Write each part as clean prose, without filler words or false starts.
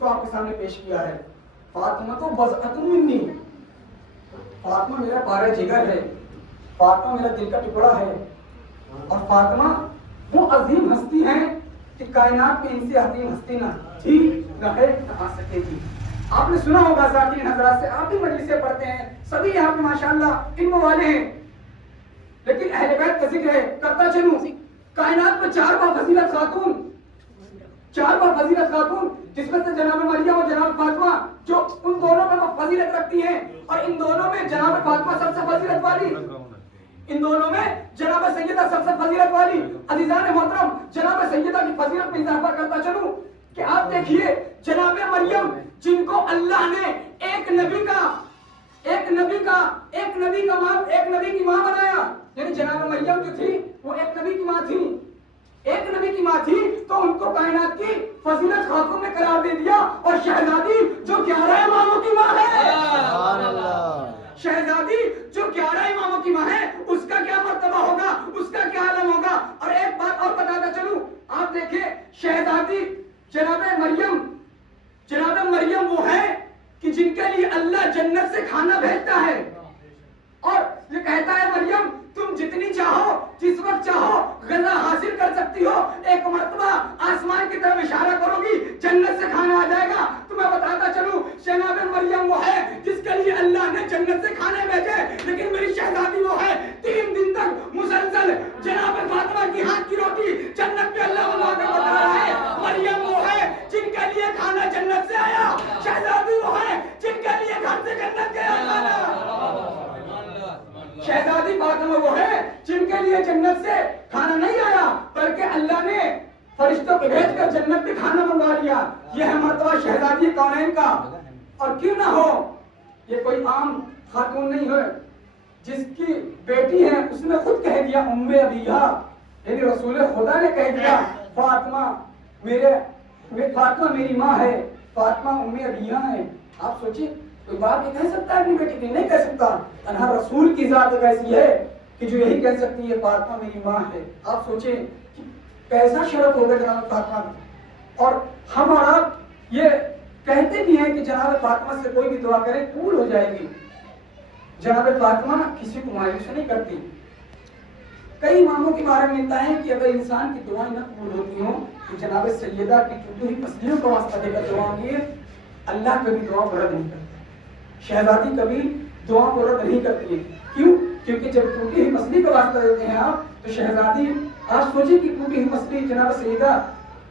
کو آپ کے سامنے پیش کیا ہے. فاطمہ تو بضعۃ منی، فاطمہ میرا پارہ جگر ہے، فاطمہ میرا دل کا ٹکڑا ہے، اور فاطمہ وہ عظیم ہستی ہیں کہ کائنات میں ان سے عظیم ہستی نہ تھی نہ ہے نہ آ سکے گی. آپ نے سنا ہوگا ذاکرین حضرات سے، آپ بھی مجلسیں پڑھتے ہیں، سبھی یہاں پہ ماشاءاللہ علم والے ہیں، لیکن اہل بیت کا ذکر ہے کرتا چلوں. کائنات میں 4 فضیلت خاتون، 4 فضیلت خاتون، جس میں سے جناب مریم اور جناب فاطمہ جو ان دونوں میں فضیلت رکھتی ہیں، اور ان دونوں میں جناب فاطمہ سب سے فضیلت والی، ان دونوں میں جناب سیدہ سب سے فضیلت والی. عزیزان محترم، جناب سیدہ کی فضیلت میں اضافہ کرتا چلوں کہ آپ دیکھیے جناب مریم جن کو اللہ نے ایک نبی کی ماں بنایا، یعنی جناب مریم جو تھی وہ ایک نبی کی ماں تھی، ایک نبی کی ماں تھی، تو ان کو کائنات کی فضیلت خاتون نے قرار دے دیا. اور شہزادی جو 11 اماموں کی ماں ہے، شہزادی جو 11 اماموں کی ماں ہے، اس کا کیا مرتبہ ہوگا، اس کا کیا عالم ہوگا. اور ایک بات اور بتاتا چلوں، آپ دیکھیں شہزادی جناب مریم وہ ہے کہ جن کے لیے اللہ جنت سے کھانا بھیجتا ہے، اور یہ کہتا ہے مریم تم جتنی چاہو جس وقت چاہو غذا حاصل کر سکتی ہو، ایک مرتبہ آسمان کی طرف اشارہ کرو گی جنت سے کھانا آ جائے گا. تو میں بتاتا چلوں جناب مریم وہ ہے جس کے لیے اللہ نے جنت سے کھانے بھیجے، لیکن میری شہزادی وہ ہے 3 دن تک مسلسل جناب فاطمہ کی ہاتھ کی روٹی جنت پہ اللہ بنا کر بتا رہا ہے. مریم وہ ہے جن کے لیے کھانا جنت سے آیا، شہزادی وہ ہے جن کے لیے گھر سے جنت گیا کھانا. شہزادی فاطمہ وہ ہے جن کے لیے جنت سے کھانا نہیں آیا، بلکہ اللہ نے فرشتوں کو بھیج کر جنت میں کھانا منگوا لیا. یہ ہے مرتبہ شہزادی کونین کا. اور کیوں نہ ہو، یہ کوئی عام خاتون نہیں ہے، جس کی بیٹی ہے اس نے خود کہہ دیا ام ابیہا، یعنی رسول خدا نے کہہ دیا فاطمہ میری ماں ہے، فاطمہ ام ابیہا ہے. آپ سوچیں کوئی بات یہ کہہ سکتا ہے اپنی بیٹی کی؟ نہیں کہہ سکتا. تنہا رسول کی ذات ایسی ہے کہ جو یہی کہہ سکتی ہے فاطمہ میری ماں ہے. آپ سوچیں کہ کیسا شرف ہوگا جناب فاطمہ. اور ہم اور آپ یہ کہتے بھی ہیں کہ جناب فاطمہ سے کوئی بھی دعا کرے قبول ہو جائے گی. جناب فاطمہ کسی کو مایوس نہیں کرتی. کئی اماموں کے بارے میں ملتا ہے کہ اگر انسان کی دعائیں نہ قبول ہوتی ہوں تو جناب سیدہ کی ٹوٹی ہوئی پسلیوں کا واسطہ دے کر دعا کی، اللہ کبھی دعا کو رد نہیں کرتا. شہزادی کبھی دعا کو رد نہیں کرتی ہے. کیوں؟ کیونکہ جب ٹوٹی ہوئی پسلی کا واسطہ دیتے ہیں آپ، تو شہزادی آپ سوچیں کہ ٹوٹی ہوئی پسلی جناب سیدہ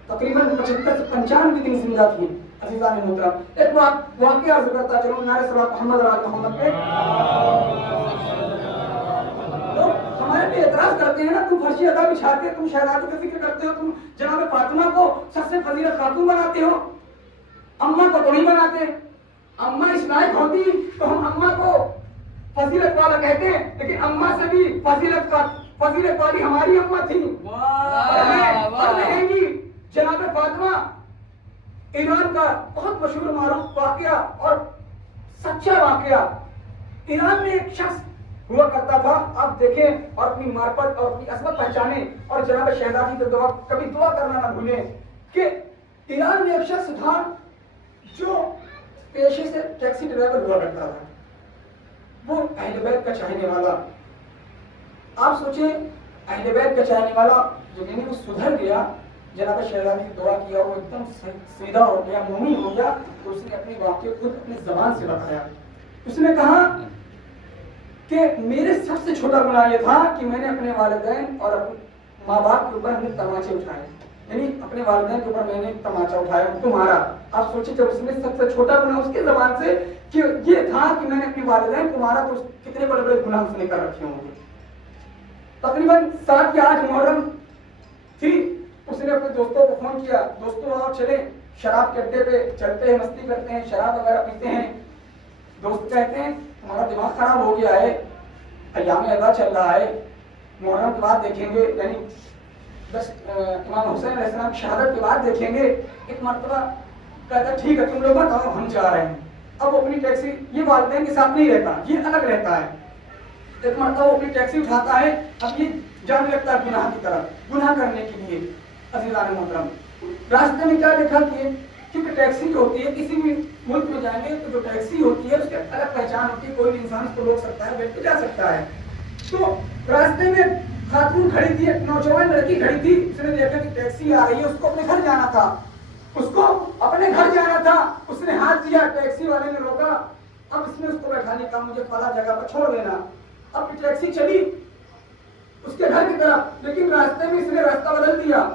تقریباً 75 سے 95 دن زندہ تھی. عزیزان محترم، ایک واقعہ عرض کرتا چلوں، نعرہ صلوات محمد اور آل محمد پہ. لوگ ہمارے پہ اعتراض کرتے ہیں نا، تم فرشی ادا بچھاتے، تم شہزادی کا ذکر کرتے ہو، تم جناب فاطمہ کو سب سے فضیلت خاتون بناتے ہو، اماں کو تو نہیں بناتے. اماں اس لائق ہوتی تو ہم اماں کو فضیلت والا کہتے ہیں، لیکن اماں سے بھی فضیلت والی ہماری اماں تھی اور رہیں گی. جناب فاطمہ ایران کا بہت مشہور معروف واقعہ اور سچا واقعہ. ایران میں ایک شخص ہوا کرتا تھا، آپ دیکھیں اور اپنی معرفت اور اپنی عظمت پہچانیں، اور جناب شہزادی کو کبھی دعا کرنا نہ بھولیں کہ ایران میں ایک شخص تھا جو پیشے سے ٹیکسی ڈرائیور ہوا کرتا تھا. وہ اہل بیت کا چاہنے والا. آپ سوچیں اہل بیت کا چاہنے والا جو وہ سدھر گیا، جناب شہزادی کی دعا کیا، وہ ایک دم سیدھا ہو گیا، مومن ہو گیا. تو اس نے اپنی واقعے خود اپنی زبان سے بتایا. اس نے کہا کہ میرے سب سے چھوٹا گناہ یہ تھا کہ میں نے اپنے والدین اور اپنے ماں باپ کے اوپر ہم نے تماچے اٹھائے، یعنی اپنے والدین کے اوپر میں نے تماچا اٹھایا تمہارا. آپ سوچیں جب اس نے سب سے چھوٹا گناہ اس کی زبان سے کہ یہ تھا کہ میں نے اپنے والدین کو مارا، تو کتنے بڑے بڑے گناہ اس نے کر رکھے ہوں گے. تقریباً 7 یا 8 محرم تھی. اس نے اپنے دوستوں کو فون کیا، دوستوں آؤ چلیں شراب کے اڈے پہ چلتے ہیں، مستی کرتے ہیں، شراب وغیرہ پیتے ہیں. دوست کہتے ہیں تمہارا دماغ خراب ہو گیا ہے، ایام ادا چل رہا ہے، محرم کے بعد دیکھیں گے، یعنی بس امام حسین علیہ السلام کی شہادت کے بعد دیکھیں گے. ایک مرتبہ کہتا ہے ٹھیک ہے تم لوگ بتاؤ ہم جا رہے ہیں. اب وہ اپنی ٹیکسی، یہ والدین کے ساتھ نہیں رہتا، یہ الگ رہتا ہے. ایک مرتبہ وہ اپنی ٹیکسی اٹھاتا ہے، اب یہ جانے لگتا ہے گناہ کی طرف، گناہ کرنے کے لیے. عزیزان محترم، راستے میں کیا دیکھا کیونکہ ٹیکسی جو ہوتی ہے کسی بھی ملک میں جائیں گے تو جو ٹیکسی ہوتی ہے اس کی الگ پہچان ہوتی ہے, کوئی بھی انسان اس کو روک سکتا ہے, بیٹھ کے جا سکتا ہے. تو راستے میں خاتون کھڑی تھی, ایک نوجوان لڑکی کھڑی تھی, اس نے دیکھا کہ ٹیکسی آ رہی ہے, اس کو اپنے گھر جانا تھا, اس کو اپنے گھر جانا تھا. اس نے ہاتھ دیا, ٹیکسی والے نے روکا. اب اس نے اس کو بیٹھانے کا مجھے فلاں جگہ پر چھوڑ دینا. اب ٹیکسی چلی اس کے گھر کی طرف, لیکن راستے میں اس نے راستہ بدل دیا.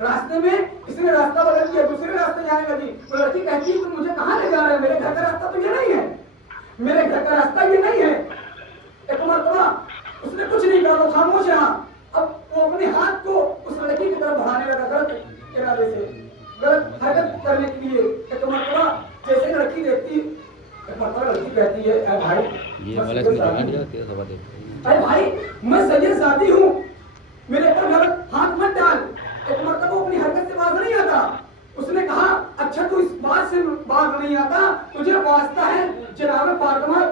راستے میں اس نے راستہ بدل دیا, دوسرے راستے جانے لگی. وہ لڑکی کہتی ہے تم مجھے کہاں لے جا رہے ہیں, میرے گھر کا راستہ تو یہ نہیں ہے, میرے گھر کا راستہ یہ نہیں ہے. ایک مرتبہ اس نے کچھ نہیں کہا, وہ خاموش رہا. اب وہ اپنے ہاتھ کو اس لڑکی کی طرف بڑھانے لگا غلط ارادے سے, غلط حرکت کرنے کے لیے. ایک مرتبہ جیسے لڑکی دیکھتی, ایک مرتبہ لڑکی کہتی ہے اے بھائی میں سید زادی ہوں, میرے پر غلط ہاتھ مت ڈال. ایک مرتبہ اپنی حرکت سے باز نہیں آتا. اس نے کہا اچھا تو اس بات سے باز نہیں آتا, تجھے واسطہ ہے جناب فاطمہ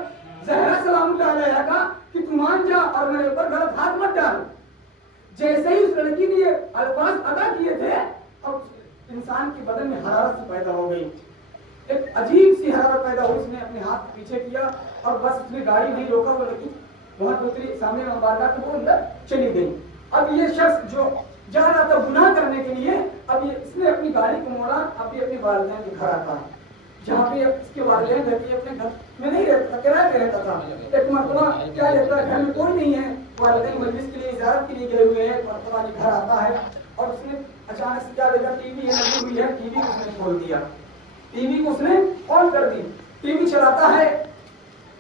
زہرا سلام اللہ علیہا کا کہ تو مان جا اور میرے اوپر غلط ہاتھ مت ڈال. جیسے ہی اس لڑکی نے یہ الفاظ ادا کیے تھے, اب انسان کے بدن میں حرارت پیدا ہو گئی, ایک عجیب سی حرارت پیدا ہوئی. اس نے اپنے ہاتھ پیچھے کیا اور بس اس نے گاڑی نہیں روکا, وہ لڑکی وہاں اتری سامنے مبارکہ تو وہ اندر چلی گئی. اب یہ شخص جو جا رہا تھا گناہ کرنے کے لیے, اب اس نے اپنی گاڑی کو موڑا, اب یہ اپنے والدین کے گھر آتا ہے جہاں پہ اس کے والدین رہتے, اپنے گھر میں نہیں رہتا تھا, کرایہ پہ رہتا تھا. ایک مرتبہ کیا رہتا ہے, گھر میں کوئی نہیں ہے, والدین مجلس کے لیے زیارت کے لیے گئے ہوئے ہیں. ایک مرتبہ یہ گھر آتا ہے اور اس نے اچانک سے کیا دیکھا, ٹی وی لگی ہوئی ہے, ٹی وی کو اس نے کھول دیا, ٹی وی کو اس نے آن کر دی. ٹی وی چلاتا ہے,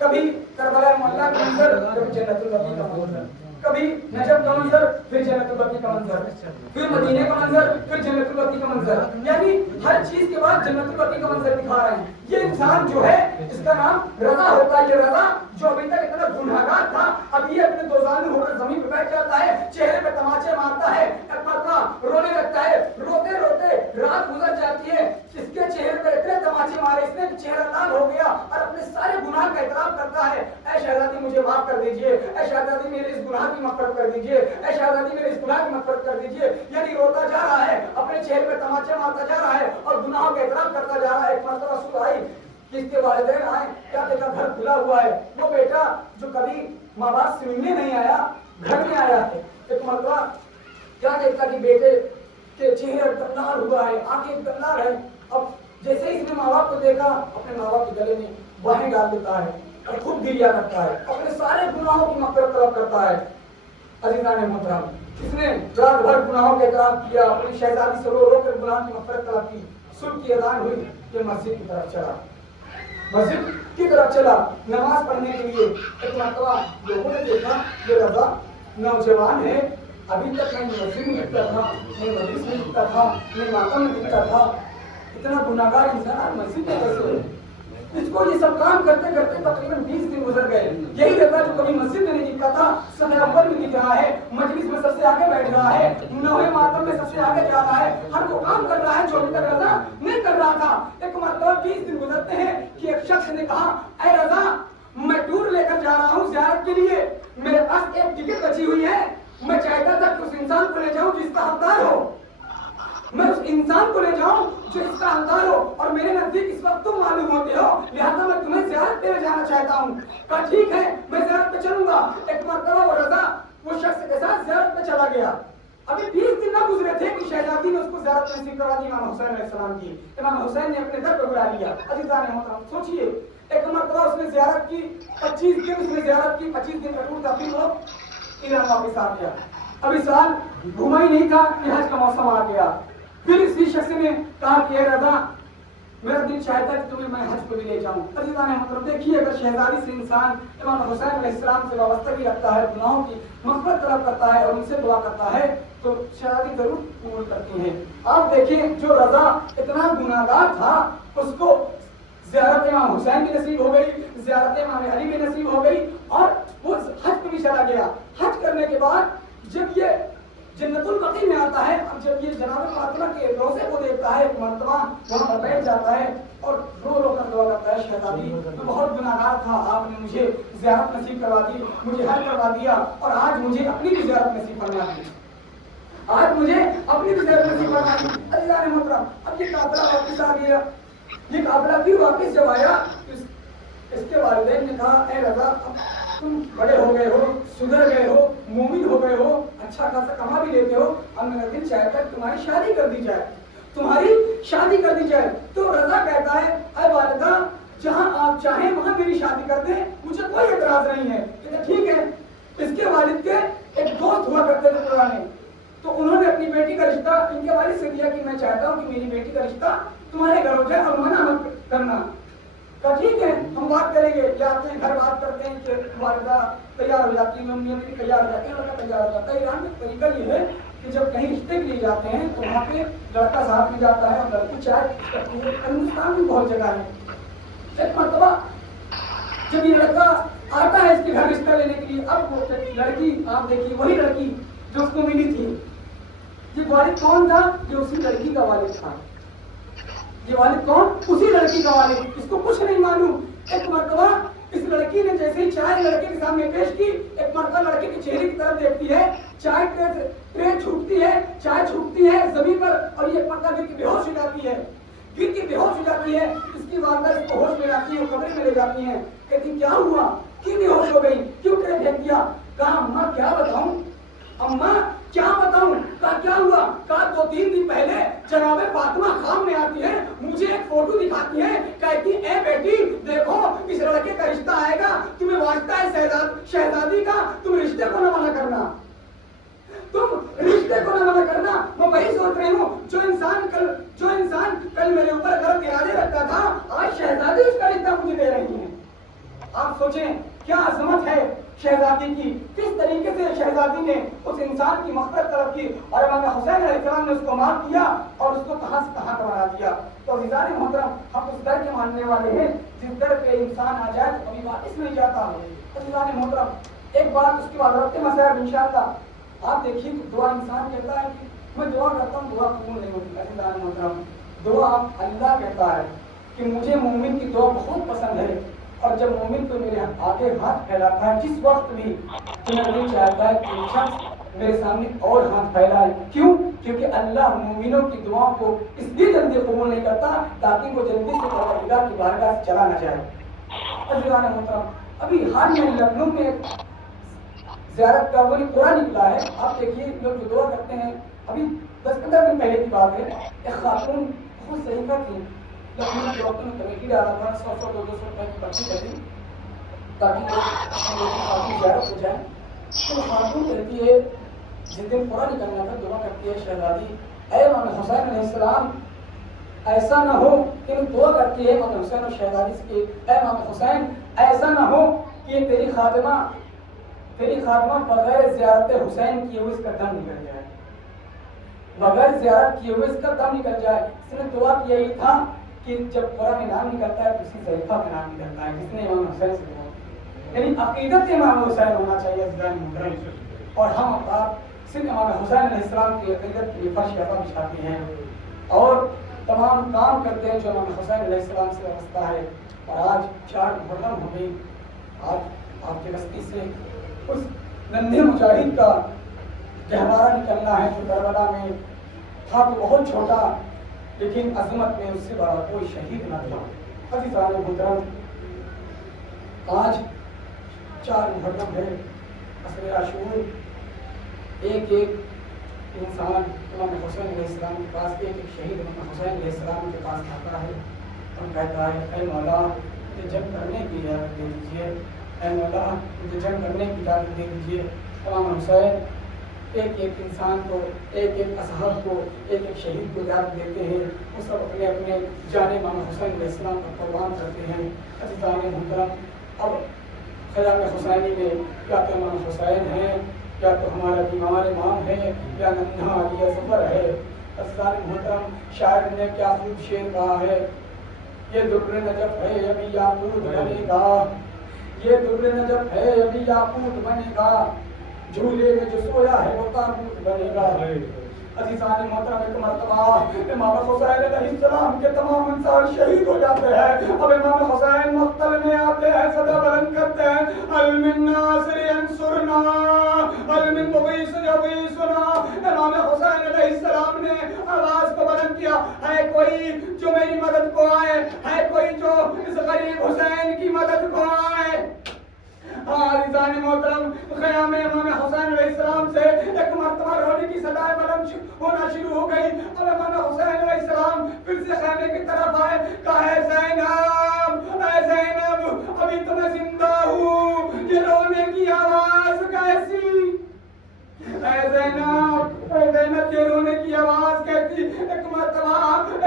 کبھی کربلا معلیٰ کا منظر, کبھی جنت البقیع کا منظر, کبھی نجف کا منظر, پھر جنت البقیع کا منظر, پھر مدینے کا منظر, پھر جنت البقیع کا منظر. یعنی ہر چیز کے بعد جنت البقیع کا منظر دکھا رہے ہیں. یہ انسان جو ہے اس کا نام رضا ہوتا ہے. یہ رضا جو ابھی تک اتنا گنہگار تھا, اب یہ اپنے دوزانو ہو کر زمین پہ بیٹھ جاتا ہے, چہرے پہ تماچے مارتا ہے, رونے لگتا ہے. روتے روتے رات گزر جاتی ہے, اس کے چہرے پہ اتنے تماچے مارے, اس نے چہرہ لال ہو گیا اور اپنے سارے گناہ کا اعتراف کرتا ہے. اے شہزادی مجھے معاف کر دیجئے, اے شہزادی میرے اس گناہ کی مغفرت کر دیجئے, اے شہزادی میرے اس گناہ کی مغفرت کر دیجئے. یعنی روتا جا رہا ہے, اپنے چہرے پہ تماچے مارتا جا رہا ہے اور گناہوں کا اعتراف کرتا جا رہا ہے. ایک مرتبہ صبح آئی, جس کے والدین آئے, کیا دیکھا گھر کھلا ہوا ہے. وہ بیٹا جو کبھی ماں باپ سے ملنے نہیں آیا, گھر میں آیا ہے. ایک مرتبہ کیا دیکھتا کہ بیٹے کے چہرے گلار ہوا ہے, آنکھیں گلار ہے. اب جیسے ہی اس نے ماں باپ کو دیکھا, اپنے ماں باپ کے گلے میں باہیں ڈال دیتا ہے اور خود گریا کرتا ہے, اپنے سارے گناہوں کی مغفرت طلب کرتا ہے. عزیزان محترم, اس نے رات بھر گناہوں کا اعتراف کیا, اپنی شہزادی سے رو رو کر گناہ کی مغفرت طلب کی. صبح کی اذان ہوئی, یہ مسجد کی طرف چلا, مسجد کی طرف چلا نماز پڑھنے کے لیے. ایک مرتبہ لوگوں نے دیکھا یہ رضا نوجوان ہے, ابھی تک نہیں مسجد میں دکھتا تھا, نہیں مجلس میں دکھتا تھا, نہیں ماتم میں دکھتا تھا, اتنا گناہگار انسان مسجد میں کیسے ہے؟ اس کو یہ سب کام کرتے کرتے تقریباً 20 دن گزر گئے. یہی رضا جو کبھی مسجد میں نہیں دکھتا تھا, صف اول میں دکھ رہا ہے, مجلس میں سب سے آگے بیٹھ رہا ہے, نوحے ماتم میں سب سے آگے جا رہا ہے, ہر وہ کام کر رہا ہے جو ابھی تک رضا نہیں کر رہا تھا. ایک مرتبہ 20 دن گزرتے ہیں کہ ایک شخص نے کہا اے رضا میں ٹور لے کر جا رہا ہوں زیارت کے لیے, میرے پاس ایک ٹکٹ بچی ہوئی ہے, میں چاہتا تھا کہ اس انسان کو لے جاؤں جس کا حقدار ہو, میں اس انسان کو لے جاؤں جو اس کا حقدار ہو, اور میرے نزدیک اس وقت تم معلوم ہوتے ہو, لہذا میں تمہیں زیارت پہ لے جانا چاہتا ہوں. کہا ٹھیک ہے میں زیارت پہ چلوں گا. ایک مرتبہ وہ رضا وہ شخص کے ساتھ زیارت پہ چلا گیا. ابھی 20 دن نہ گزرے تھے کہ شہزادی نے اس کو زیارت نصیب کروا دی امام حسین علیہ السلام کی. امام حسین نے اپنے گھر پہ بلا لیا. عزیزان محترم سوچئے, ایک مرتبہ اس نے زیارت کی, 25 دن اس نے زیارت کی, 25 دن کا ٹور تھا, پھر وہ ایران واپس آ گیا. ابھی سال گھوما ہی نہیں تھا کہ حج کا موسم آ گیا. پھر اسی شخص نے کہا کہ اے رضا میرا دل چاہتا ہے کہ تمہیں میں حج کو بھی لے جاؤں. عزیزان محترم دیکھیے, اگر شہزادی سے انسان امام حسین علیہ السلام سے وابستگی رکھتا ہے, گناہوں کی مغفرت طلب کرتا ہے اور ان سے دعا کرتا ہے, تو شہزادی ضرور قبول کرتی ہیں. آپ دیکھیں جو رضا اتنا گناہگار تھا, اس کو زیارت امام حسین بھی نصیب ہو گئی, زیارت امام علی بھی نصیب ہو گئی, اور وہ حج پہ بھی چلا گیا. حج کرنے کے بعد جب یہ جنت البقیع میں آتا ہے, اب جب یہ جناب فاطمہ کے روضے کو دیکھتا ہے, ایک مرتبہ وہاں پر بیٹھ جاتا ہے اور رو رو کر دعا کرتا ہے, شہزادی میں بہت گناہگار تھا, آپ نے مجھے زیارت نصیب کروا دی, مجھے حج کروا دیا, اور آج مجھے اپنی بھی زیارت نصیب فرما دی. آج مجھے اپنی بھی ضرورت نصیب فرمائی. اللہ نے محترم اب یہ قافلہ واپس آ گیا. یہ قافلہ پھر واپس جب آیا اس کے والدین نے کہا اے رضا تم بڑے ہو گئے ہو, سدھر گئے ہو, مومن ہو گئے ہو, اچھا خاصا کما بھی لیتے ہو, اب میرا دل چاہتا ہے تمہاری شادی کر دی جائے, تمہاری شادی کر دی جائے. تو رضا کہتا ہے اے والدہ جہاں آپ چاہیں وہاں میری شادی کر دیں, مجھے کوئی اعتراض نہیں ہے. کہتے ٹھیک ہے. اس کے والد کے ایک دوست ہوا کرتے تھے پرانے, تو انہوں نے اپنی بیٹی کا رشتہ ان کے والد سے دیا کہ میں چاہتا ہوں کہ میری بیٹی کا رشتہ تمہارے گھر ہو جائے اور منع مت کرنا. کہا ٹھیک ہے ہم بات کریں گے. یا اپنے گھر بات کرتے ہیں کہ والدہ تیار ہو جاتی ہے, ممی میری تیار ہو جاتی ہے, لڑکا تیار ہو جاتا ہے. ایران میں طریقہ یہ ہے کہ جب کہیں رشتے کے لیے جاتے ہیں تو وہاں پہ لڑکا ساتھ میں جاتا ہے اور لڑکی چائے کرتی ہے. ہندوستان میں بہت جگہ ہے. ایک مرتبہ جب یہ لڑکا آتا ہے اس کے گھر رشتہ لینے کے لیے, اب وہ لڑکی آپ دیکھیے وہی لڑکی جو اس کو ملی تھی. یہ والد کون تھا؟ یہ اسی لڑکی کا والد تھا. یہ والد کون؟ اسی لڑکی کا والد. اس کو کچھ نہیں معلوم. ایک مرتبہ اس لڑکی نے جیسے ہی چائے لڑکے کے سامنے پیش کی, ایک مرتبہ لڑکے کے چہرے کی طرف دیکھتی ہے, چائے ٹرے چھوٹتی ہے, چائے چھوٹتی ہے زمین پر اور یہ مرتبہ گر کے بے ہوش ہو جاتی ہے. گر کے بے ہوش ہو جاتی ہے. اس کی والدہ اس کو ہوش میں لاتی ہے, کمرے میں لے جاتی ہیں. کہتی کیا ہوا, کیوں بے ہوش ہو گئی, کیوں ٹرے پھینک دیا؟ کہا اماں کیا بتاؤں, اماں کیا بتاؤں. کہا کیا ہوا؟ کہا 2-3 دن پہلے جناب فاطمہ خام میں آتی ہے, مجھے ایک فوٹو دکھاتی ہے, کہتی اے بیٹی دیکھو اس لڑکے کا رشتہ آئے گا, تمہیں واسطہ ہے شہزادی کا, تم رشتے کو نہ منع کرنا, تم رشتے کو نہ منع کرنا. میں وہی سوچ رہی ہوں جو انسان کل میرے اوپر غلط ارادے رکھتا تھا, آج شہزادی اس کا رشتہ مجھے دے رہی ہے. آپ سوچیں کیا عظمت ہے شہزادی کی, کس طریقے سے شہزادی نے اس انسان کی مغفرت طلب کی اور امام حسین علیہ السلام نے اس کو معاف کیا اور اس کو کہاں سے کہاں بنا دیا. تو عزیزان محترم ہم اس در کے ماننے والے ہیں جس در پہ انسان آ جائے تو کبھی واپس نہیں جاتا. عزیزان محترم ایک بات اس کے بعد رکھتے مسائل انشاءاللہ. آپ دیکھیے دعا انسان کہتا ہے کہ میں دعا کرتا ہوں, دعا قبول نہیں ہوتی. عزیزان محترم دعا اللہ کہتا ہے کہ مجھے مومن کی دعا بہت پسند ہے, اور جب مومن کو میرے آگے ہاتھ پھیلاتا ہے جس وقت بھی تو میں نہیں چاہتا ہے کہ شخص میرے سامنے اور ہاتھ پھیلائے. کیوں؟ کیونکہ اللہ مومنوں کی دعاؤں کو اس لیے جلدی قبول نہیں کرتا تاکہ وہ جلدی سے پروردگار کی بارگاہ سے چلا نہ جائے. عزیزان محترم ابھی حال میں لکھنؤ میں زیارت کا وہ پورا نکلا ہے. آپ دیکھیے لوگ جو دعا کرتے ہیں, ابھی 10-15 دن پہلے کی بات ہے, ایک خاتون بہت صحیح تھی, لکھنؤ کے وقت میں کمیٹی ڈالا تھا, 100-200 روپئے کی پرچی کری تاکہ وہ زیارت ہو جائے. تو خاتون کہتی ہے جس دن پورا نکلنا تھا دعا کرتی ہے شہزادی اے امام حسین علیہ السلام ایسا نہ ہو, کہ دعا کرتی ہے امام حسین اور شہزادی سے اے امام حسین ایسا نہ ہو کہ تیری خاتمہ بغیر زیارت حسین کیے ہوئے اس کا دم نکل جائے, بغیر زیارت کیے ہوئے اس کا دم نکل جائے. اس نے دعا کیا ہی تھا کہ جب پورا میں نام نکلتا ہے تو اسی ضعیفہ کا نام نکلتا ہے جس نے امام حسین سے دعا, یعنی عقیدت امام حسین ہونا چاہیے عزیزان محترم. اور ہم آپ صرف امام حسین علیہ السلام کی عقیدت کے لیے فرش عطا بچھاتے ہیں اور تمام کام کرتے ہیں جو امام حسین علیہ السلام سے وابستہ ہے. اور آج 4 محرم ہو گئی, آج آپ کی بستی سے اس ننھے مجاہد کا گہوارہ نکلنا ہے جو کربلا میں تھا تو بہت چھوٹا, لیکن عظمت میں اس سے بڑا کوئی شہید نہ تھا. عزیزان محترم آج 4 محرم ہے, عصر عاشور. ایک انسان امام حسین علیہ السلام کے پاس, ایک شہید امام حسین علیہ السلام کے پاس آتا ہے اور کہتا ہے اے مولا مجھے جنگ کرنے کی اجازت دے دیجیے, اے مولا مجھے جنگ کرنے کی اجازت دے دیجیے. امام حسین ایک انسان کو, ایک اصحاب کو, ایک شہید کو اجازت دیتے ہیں. وہ سب اپنے اپنے جان امام حسین علیہ السلام پر قربان کرتے ہیں. عزیزان محترم اب خیام حسینی میں یا تو امام حسین ہیں, یا تو ہمارا بیمار امام ہے, یا ننھا علی اصغر ہے. عزیزان محترم شاعر نے کیا خوب شعر کہا ہے, یہ در نجف ہے ابھی یاقوت بنے گا, یہ در نجف ہے ابھی یاقوت بنے گا, جھولے میں جو سویا ہے وہ تابوت بنے گا. عزیزان محترم ایک مرتبہ امام حسین علیہ السلام کے تمام انصار شہید ہو جاتے ہیں. اب امام حسین مقتل میں آتے ہیں, صدا بلند کرتے ہیں, المن ناصر انصرنا, المن مغیث جب یہ سنا امام حسین علیہ السلام نے آواز کو بلند کیا، ہے کوئی جو میری مدد کو آئے، ہے کوئی جو اس غریب حسین کی مدد کو آئے۔ عزیزان محترم، خیام امام حسین علیہ السلام سے ایک مرتبہ رونے کی صدائیں بلند ہونا شروع ہو گئی، اور امام حسین علیہ السلام پھر سے خیمے کی طرف آئے، کہا اے زینب، اے زینب، ابھی تو میں زندہ ہوں، یہ رونے کی آواز کیسی؟ اے زینب یہ رونے کی آواز کہتی۔ ایک مرتبہ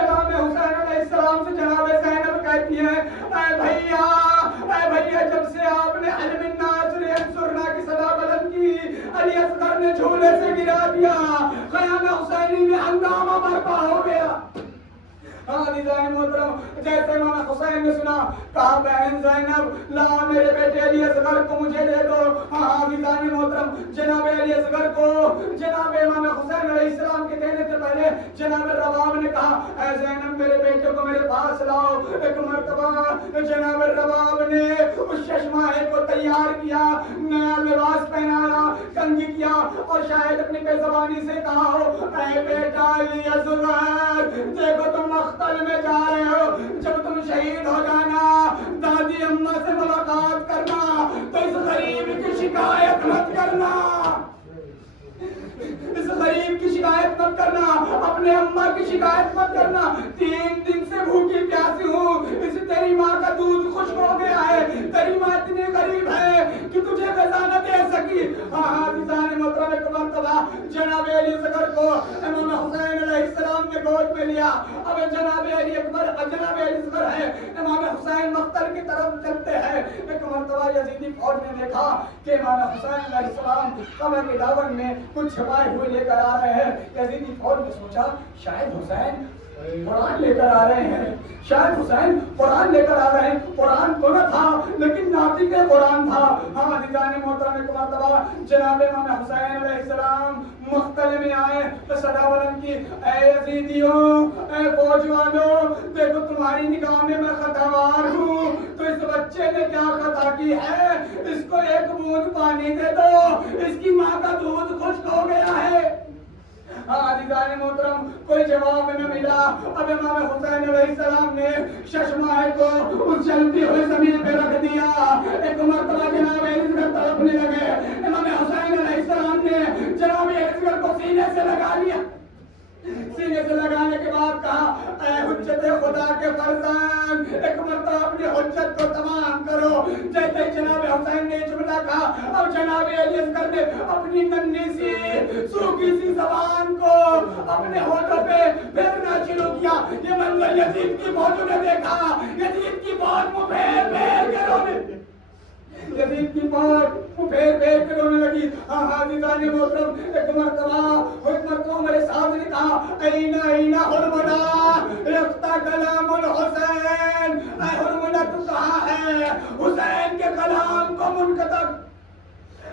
امام حسین علیہ السلام سے جناب زینب کہتی ہے، اے بھیا جب سے آپ نے علم الناصر انصرنا کی صدا بلند کی، علی اصغر نے جھولے سے گرا دیا، خیام حسینی میں ہنگامہ برپا ہو گیا۔ عزیزان محترم، جیسے امام حسین نے سنا، کہا بہن زینب لا میرے بیٹے علی اصغر کو مجھے دے دو۔ عزیزان محترم، جناب علی اصغر کو جناب امام حسین علیہ السلام کے دینے سے پہلے جناب رباب نے کہا اے زینب میرے بیٹے کو میرے پاس لاؤ۔ ایک مرتبہ جناب رباب نے اس چشمہ کو تیار کیا، نیا لباس پہنایا، کنگھی کیا، اور شاید اپنی بے زبانی سے کہا ہو اے بیٹا علی اصغر دیکھو تم مقتل میں جا رہے ہو، جب تم شہید ہو جانا دادی اماں سے ملاقات کرنا، تو اس غریب کی شکایت مت کرنا، اس غریب کی شکایت مت کرنا، اپنے اماں کی شکایت مت کرنا، 3 دن سے بھوکی پیاسی ہوں، اس تیری ماں کا دودھ خشک ہو گیا ہے، تیری ماں اتنی غریب ہے کہ تجھے غذا نہ دے سکی۔ عزیزان محترم، ایک مرتبہ جناب علی اصغر کو امام حسین علیہ السلام نے گود میں لیا، اب جناب علی اصغر ہے، امام حسین مقتل کی طرف چلتے ہیں۔ ایک مرتبہ یزیدی فوج نے دیکھا کہ امام حسین علیہ السلام قمر کے دامن میں کچھ چھپائے ہوئے لے کر آ رہے ہیں۔ یزیدی فوج نے سوچا شاید حسین قرآن لے کر آ رہے ہیں، شاید حسین قرآن لے کر آ رہے ہیں، قرآن تو نہ تھا لیکن ناطق قرآن تھا۔ عزیزان محترم، ایک مرتبہ جناب امام حسین علیہ السلام مقتل میں آئے تو صدا بلند کی اے یزیدیوں، اے فوج والوں، دیکھو تمہاری نگاہ میں خطاوار ہوں، تو اس بچے نے کیا خطا کی ہے، اس کو ایک بوند پانی دے دو، اس کی ماں کا دودھ خشک ہو گیا ہے۔ عزیزان محترم، کوئی جواب نہ ملا۔ اب امام حسین علیہ السلام نے چشمہ کو اس جلتی ہوئی زمین پہ رکھ دیا۔ ایک مرتبہ جناب اصغر تڑپنے لگے، امام حسین علیہ السلام نے جناب اصغر کو سینے سے لگا لیا۔ سینے سے لگانے کے بعد کہا اے حجت خدا کے فرزند، ایک مرتبہ اپنی حجت کو تمام کرو۔ جیسے جناب حسین نے جملہ کہا، اب جناب علی اصغر نے اپنی ننھی سی سوکھی سی زبان کو اپنے ہونٹوں پہ پھیرنا شروع کیا۔ یہ منظر یزید کی فوجوں نے دیکھا، یزید کی فوج کو پھیر پھیر کے رونے، یزید کی فوج پھیر پھیر کے رونے لگی۔ عزیزان محترم، ایک مرتبہ میرے ساتھ نے کہا این حرملا رفتہ کلام الحسین، اے حرملا تو کہاں ہے، حسین کے کلام کو منقطع،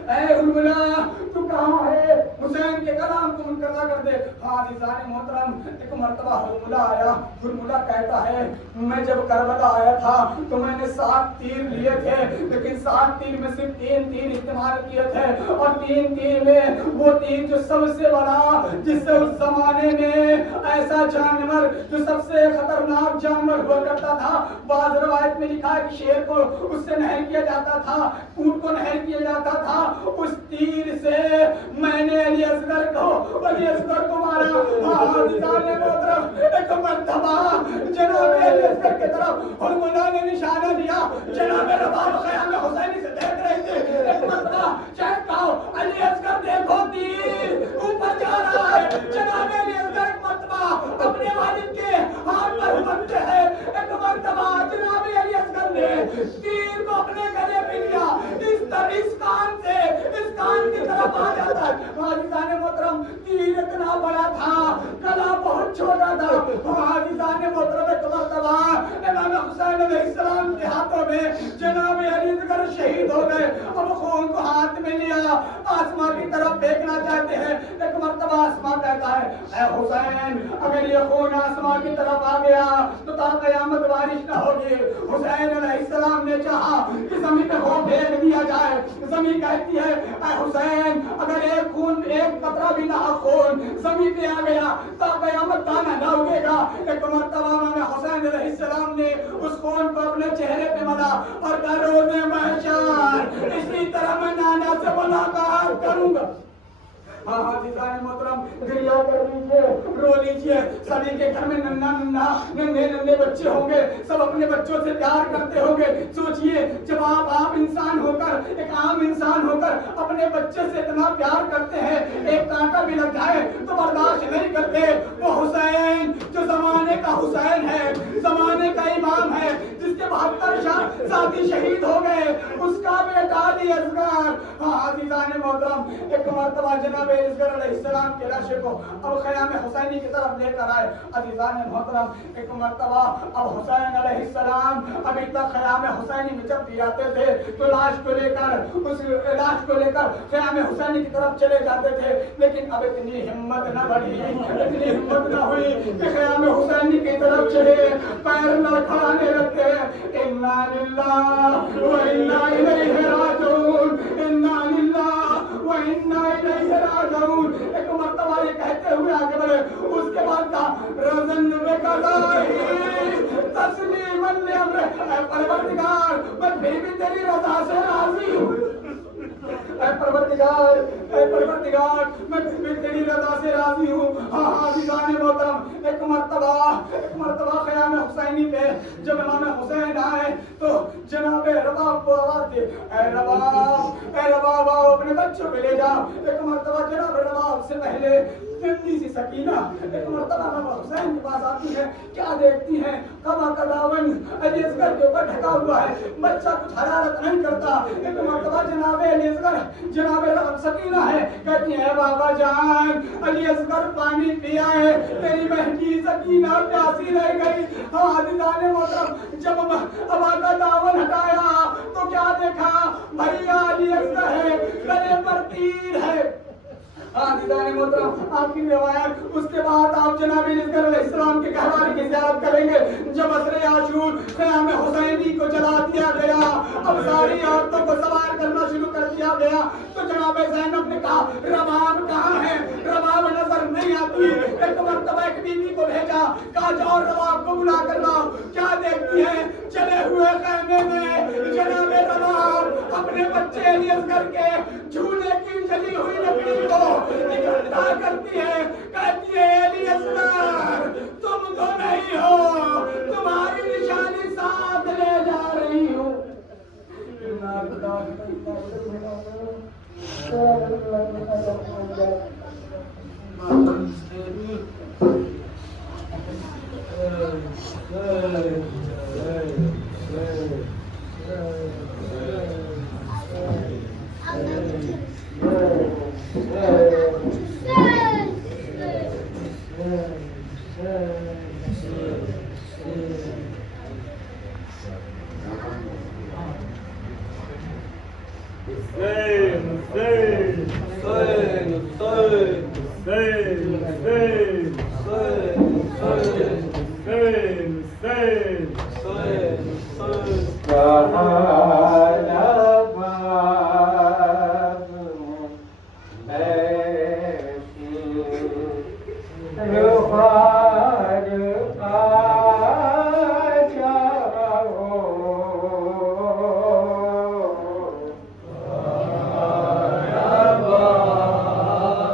اے حرملا تو کہاں ہے، حسین کے کلام کو منقطع کر دے۔ عزیزان محترم، ایک مرتبہ حرملا آیا، حرملا کہتا ہے میں جب کربلا آیا تھا تو میں نے 7 تیر لیے تھے، لیکن 7 تیر میں صرف 3 تیر استعمال کیے تھے، اور 3 تیر میں وہ تیر جو سب سے بڑا، جس سے اس زمانے میں ایسا جانور جو سب سے خطرناک جانور ہوا کرتا تھا، بعض روایت میں لکھا ہے کہ شیر کو اس سے نہر کیا جاتا تھا، اونٹ کو نہر کیا جاتا تھا، اس تیر سے میں نے علی اصغر کو مارا۔ عزیزان محترم، ایک مرتبہ جناب علی اصغر کی طرف حرملا نے نشانہ دیا، جناب رباب خیام حسینی سے دیکھ رہے تھے۔ ایک مرتبہ چیک کہو علی اصغر دیکھو تیر اوپر جا رہا ہے، جناب علی اصغر ایک مرتبہ اپنے والد کے ہاتھ پر بنتے ہیں، ایک مرتبہ جناب علی اصغر نے تیر کو اپنے گلے پہ لیا، اس کان کی طرف آ جاتا ہے۔ عزیزان محترم، تیر اتنا بڑا تھا، گلا بہت چھوٹا تھا۔ عزیزان محترم، ایک مرتبہ امام حسین علیہ السلام کے ہاتھوں میں جناب علی اصغر شہید ہو گئے، اب خون کو ہاتھ میں لیا، آسماں کی طرف پھینکنا چاہتے ہیں۔ ایک مرتبہ آسماں کہتا ہے اے حسین، اگر یہ خون آسماں کی طرف آ گیا تو تا قیامت بارش نہ ہوگی۔ حسین علیہ السلام نے چاہا کہ زمین پہ خون پھینک دیا جائے. زمین کہتی ہے اے حسین اگر ایک خون ایک قطرہ بھی نہ خون زمین پہ آ گیا تو قیامت دانہ نہ اگے گا. ایک مرتبہ امام حسین علیہ السلام نے اس خون کو اپنے چہرے پہ ملا اور کہا روز محشر اسی طرح میں نانا سے ملاقات کروں گا. ہاں عزیزان محترم گریہ کر لیجیے رو لیجیے. سبھی کے گھر میں ننھے بچے ہوں گے, سب اپنے بچوں سے پیار کرتے ہوں گے. سوچئے جب آپ انسان ہو کر ایک عام انسان ہو کر اپنے بچے سے اتنا پیار کرتے ہیں ایک کانٹا بھی لگ جائے تو برداشت نہیں کرتے. وہ حسین جو زمانے کا حسین ہے, زمانے کا امام ہے, جس کے 72 ساتھی شہید ہو گئے, اس کا بیٹا علی اصغر. ہاں عزیزان محترم ایک مرتبہ جناب اصغر علیہ السلام کے لاشے کو اب خیام حسینی کی طرف لے کر آئے. عزیزان محترم ایک مرتبہ اب حسین علیہ السلام ابھی تک خیام حسینی میں جب بھی آتے تھے تو لاش کو لے کر خیام حسینی کی طرف چلے جاتے تھے. لیکن اب اتنی ہمت نہ بڑھی, اتنی ہمت نہ ہوئی کہ خیام حسینی کی طرف چلے, پیر لڑکھڑانے لگتے ہیں انا للہ و انا الیہ راجعون, انا للہ و انا الیہ راجعون. ایک مرتبہ یہ کہتے ہوئے آگے بڑھے. اس کے بعد کا رزن بقضائی تسلیما لامر, اے پروردگار میں پھر بھی تیری رضا سے راضی ہوں. اے پروردگار میں پھر بھی تیری رضا سے راضی ہوں. ہاں عزیزان محترم ایک مرتبہ خیام حسینی پہ جب امام حسین آئے تو جناب رباب کو آواز دی اے رباب آؤ اپنے بچوں پہ لے جاؤ. ایک مرتبہ جناب رباب سے پہلے ٹھنڈی سی سکینہ ایک مرتبہ امام حسین کے پاس آتی ہے. کیا دیکھتی ہیں قبا کا دامن علی اصغر کے اوپر ڈھکا ہوا ہے, بچہ کچھ حرارت نہیں کرتا. ایک مرتبہ جناب علی اصغر جناب سکینہ ہے کہتی ہے بابا جان علی اصغر پانی پیا ہے, تیری بہنی سکینہ پیاسی رہ گئی. ہاں عزیزان محترم جب ابا کا دامن ہٹایا تو کیا دیکھا بھیا علی اصغر ہے, گلے پر تیر ہے. عزیزان محترم آپ کی روایت اس کے بعد آپ جناب اصغر علیہ السلام کے گہوارے کی زیارت کریں گے. جب عصر عاشور خیام حسینی کو جلا دیا گیا, اب ساری عورتوں کو سوار کرنا شروع کر دیا گیا تو جناب زینب نے کہا رباب کہاں ہے, رباب نظر نہیں آتی. ایک مرتبہ ایک بیوی کو بھیجا, کہا جاؤ رباب کو بلا کر لاؤ. کیا دیکھتی ہے چلے ہوئے خیمے میں جناب رباب اپنے بچے علی اصغر کے جھولے کی جلی ہوئی لکڑی کو اکٹھا کرتی ہے, کہتی ہے علی اصغر تم تو نہیں ہو, تمہاری نشانی ساتھ لے جا رہی ہوں. Ruha